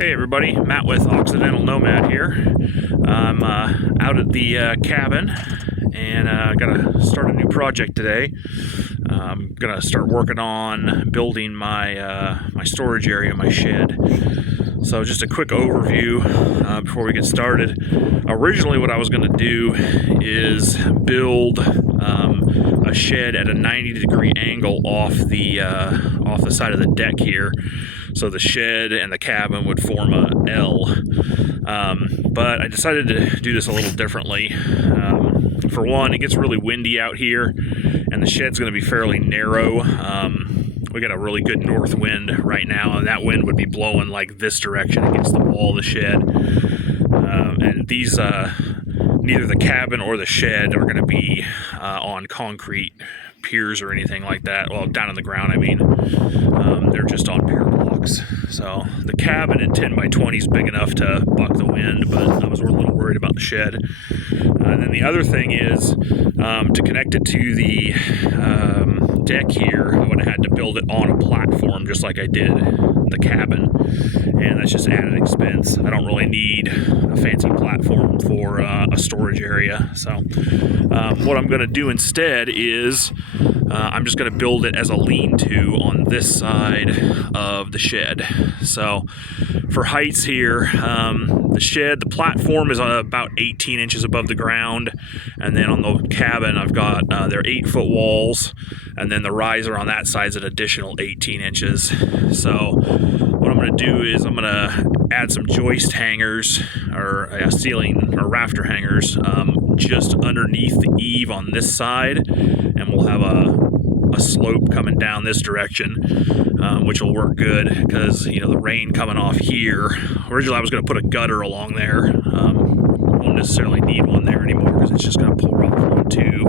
Hey everybody, Matt with Occidental Nomad here. I'm out at the cabin and gotta start a new project today. I'm gonna start working on building my storage area, my shed. So just a quick overview before we get started. Originally what I was going to do is build a shed at a 90-degree angle off the side of the deck here. So the shed and the cabin would form a L. But I decided to do this a little differently. For one, it gets really windy out here and the shed's going to be fairly narrow. We got a really good north wind right now, and that wind would be blowing like this direction against the wall of the shed. And these, neither the cabin or the shed are going to be on concrete piers or anything like that. Well, down in the ground, I mean. They're just on pier blocks. So the cabin at 10 by 20 is big enough to buck the wind, but I was a little worried about the shed. And then the other thing is, to connect it to the deck here, I would have had to build it on a platform just like I did the cabin, and that's just added expense. I don't really need a fancy platform for a storage area. So what I'm going to do instead is I'm just going to build it as a lean-to on this side of the shed. So for heights here, the platform is about 18 inches above the ground, and then on the cabin I've got they're 8-foot walls, and then the riser on that side is an additional 18 inches. So what I'm going to do is I'm going to add some joist hangers or ceiling or rafter hangers just underneath the eave on this side, and we'll have a slope coming down this direction, which will work good because, you know, the rain coming off here. Originally I was going to put a gutter along there. Won't necessarily need one there anymore because it's just going to pour off onto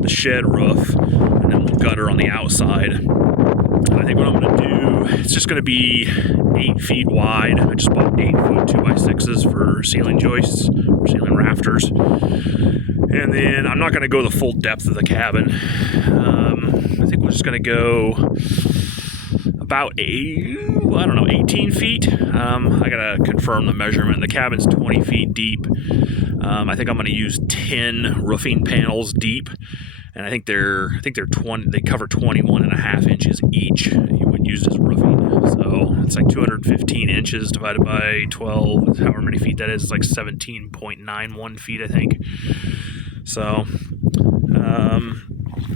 the shed roof, and then we'll gutter on the outside. And I think what I'm going to do, it's just going to be 8 feet wide. I just bought 8-foot 2x6s for ceiling joists or ceiling rafters. And then I'm not going to go the full depth of the cabin. I think we're just going to go about 18 feet. I got to confirm the measurement. The cabin's 20 feet deep. I think I'm going to use 10 roofing panels deep. And I think they're 20. They cover 21.5 inches each when used as roofing. So it's like 215 inches divided by 12, however many feet that is. It's like 17.91 feet, I think. So,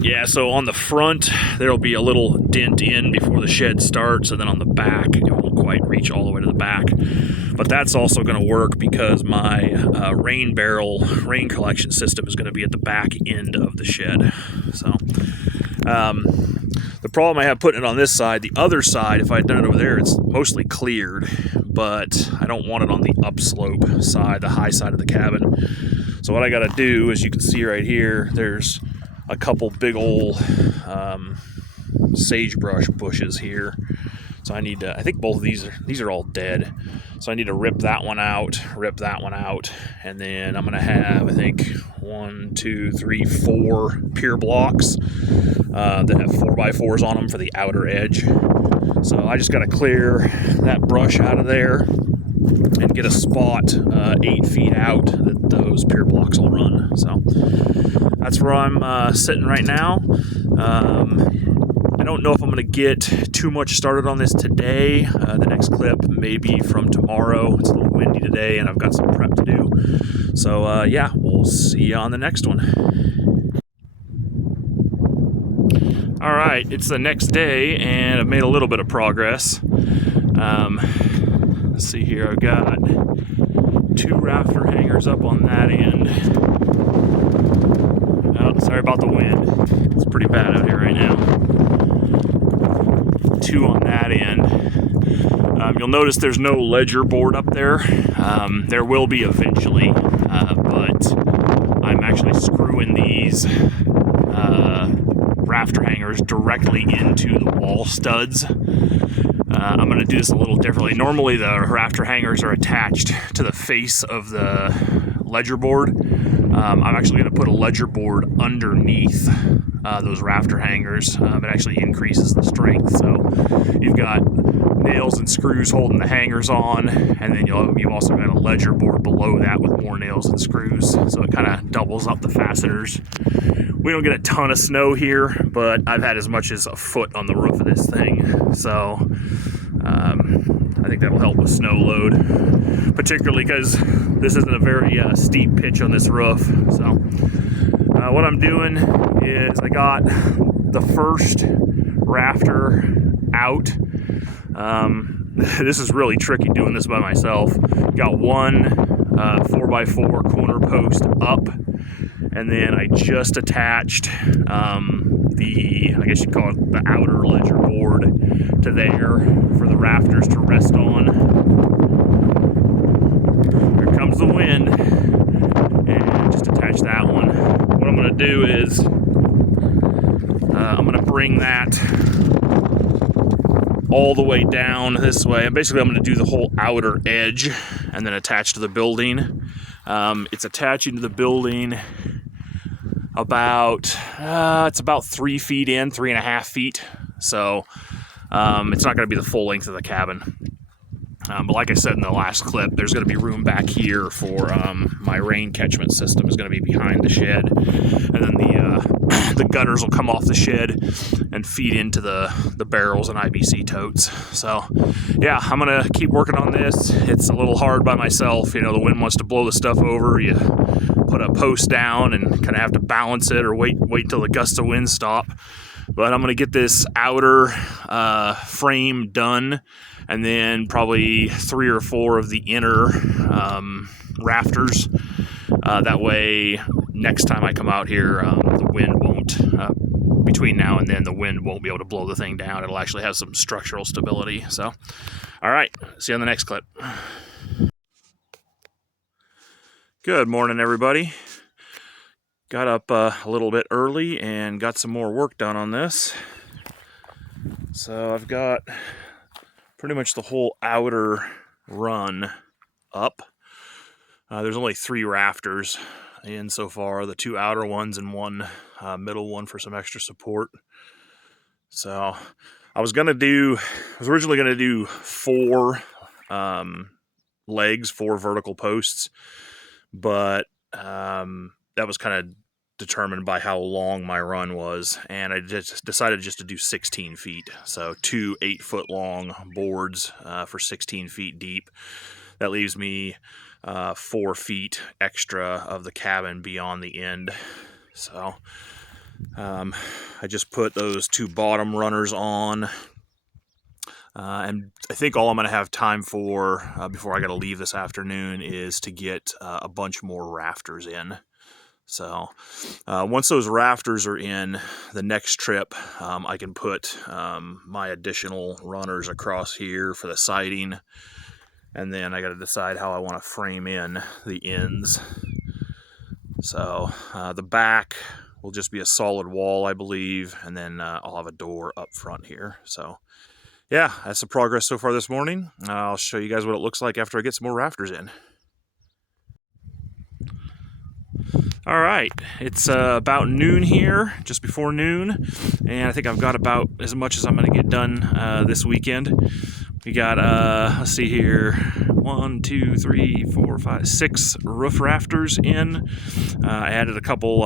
yeah. So on the front there'll be a little dent in before the shed starts, and then on the back it won't quite reach all the way to the back. But that's also going to work because my rain collection system is going to be at the back end of the shed. So the problem I have putting it on this side, the other side, if I had done it over there, it's mostly cleared, but I don't want it on the upslope side, the high side of the cabin. So what I got to do, as you can see right here, there's a couple big old sagebrush bushes here. So I need to, I think both of these are all dead. So I need to rip that one out, and then I'm going to have, I think, 1, 2, 3, 4 pier blocks that have 4x4s on them for the outer edge. So I just got to clear that brush out of there and get a spot 8 feet out that those pier blocks will run. So that's where I'm sitting right now. I don't know if I'm going to get too much started on this today. The next clip may be from tomorrow. It's a little windy today and I've got some prep to do. So yeah, we'll see you on the next one. All right, it's the next day and I've made a little bit of progress. Let's see here, I've got 2 rafter hangers up on that end. Oh, sorry about the wind. It's pretty bad out here right now. 2 on that end. You'll notice there's no ledger board up there. There will be eventually, but I'm actually screwing these rafter hangers directly into the wall studs. I'm going to do this a little differently. Normally the rafter hangers are attached to the face of the ledger board. I'm actually going to put a ledger board underneath those rafter hangers. It actually increases the strength. So you've got nails and screws holding the hangers on, and then you've also got a ledger board below that with more nails and screws, so it kind of doubles up the fasteners. We don't get a ton of snow here, but I've had as much as a foot on the roof of this thing, so I think that'll help with snow load, particularly because this isn't a very steep pitch on this roof. So what I'm doing is I got the first rafter out. This is really tricky doing this by myself. Got one 4x4 corner post up, and then I just attached I guess you'd call it the outer ledger board to there for the rafters to rest on. Here comes the wind, and just attach that one. What I'm going to do is I'm going to bring that all the way down this way, and basically I'm going to do the whole outer edge and then attach to the building. It's attaching to the building about it's about 3 feet in, 3.5 feet, so it's not going to be the full length of the cabin. But like I said in the last clip, there's going to be room back here for my rain catchment system is going to be behind the shed, and then the gutters will come off the shed and feed into the barrels and IBC totes. So yeah, I'm going to keep working on this. It's a little hard by myself. You know, the wind wants to blow the stuff over. You put a post down and kind of have to balance it or wait until the gusts of wind stop. But I'm going to get this outer frame done, and then probably 3 or 4 of the inner rafters. That way, next time I come out here, the wind won't, between now and then, the wind won't be able to blow the thing down. It'll actually have some structural stability. So, all right, see you on the next clip. Good morning, everybody. Got up a little bit early and got some more work done on this. So I've got pretty much the whole outer run up. There's only 3 rafters in so far, the 2 outer ones and 1 middle one for some extra support. So I was originally gonna do 4 legs, 4 vertical posts, but that was kind of determined by how long my run was, and I just decided to do 16 feet. So 2 8-foot long boards for 16 feet deep. That leaves me 4 feet extra of the cabin beyond the end. So I just put those 2 bottom runners on, and I think all I'm going to have time for before I got to leave this afternoon is to get a bunch more rafters in. So once those rafters are in, the next trip I can put my additional runners across here for the siding, and then I got to decide how I want to frame in the ends. So the back will just be a solid wall, I believe, and then I'll have a door up front here. So yeah, that's the progress so far this morning. I'll show you guys what it looks like after I get some more rafters in. All right, it's about noon here, just before noon, and I think I've got about as much as I'm going to get done this weekend. We got, let's see here, 1, 2, 3, 4, 5, 6 roof rafters in. I added a couple,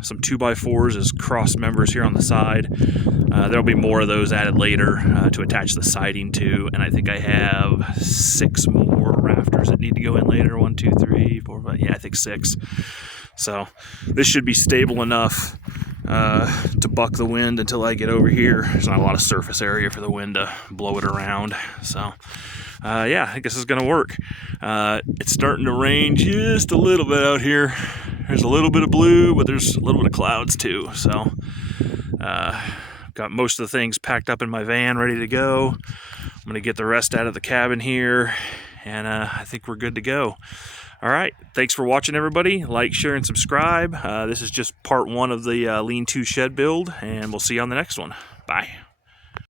some 2x4s as cross members here on the side. There'll be more of those added later to attach the siding to, and I think I have 6 more rafters that need to go in later. 1, 2, 3, 4, 5, yeah, I think 6. So this should be stable enough to buck the wind until I get over here. There's not a lot of surface area for the wind to blow it around. So yeah, I guess it's gonna work. It's starting to rain just a little bit out here. There's a little bit of blue, but there's a little bit of clouds too. So got most of the things packed up in my van ready to go. I'm gonna get the rest out of the cabin here, and I think we're good to go. All right, thanks for watching, everybody. Like, share, and subscribe. This is just part 1 of the lean-to shed build, and we'll see you on the next one. Bye.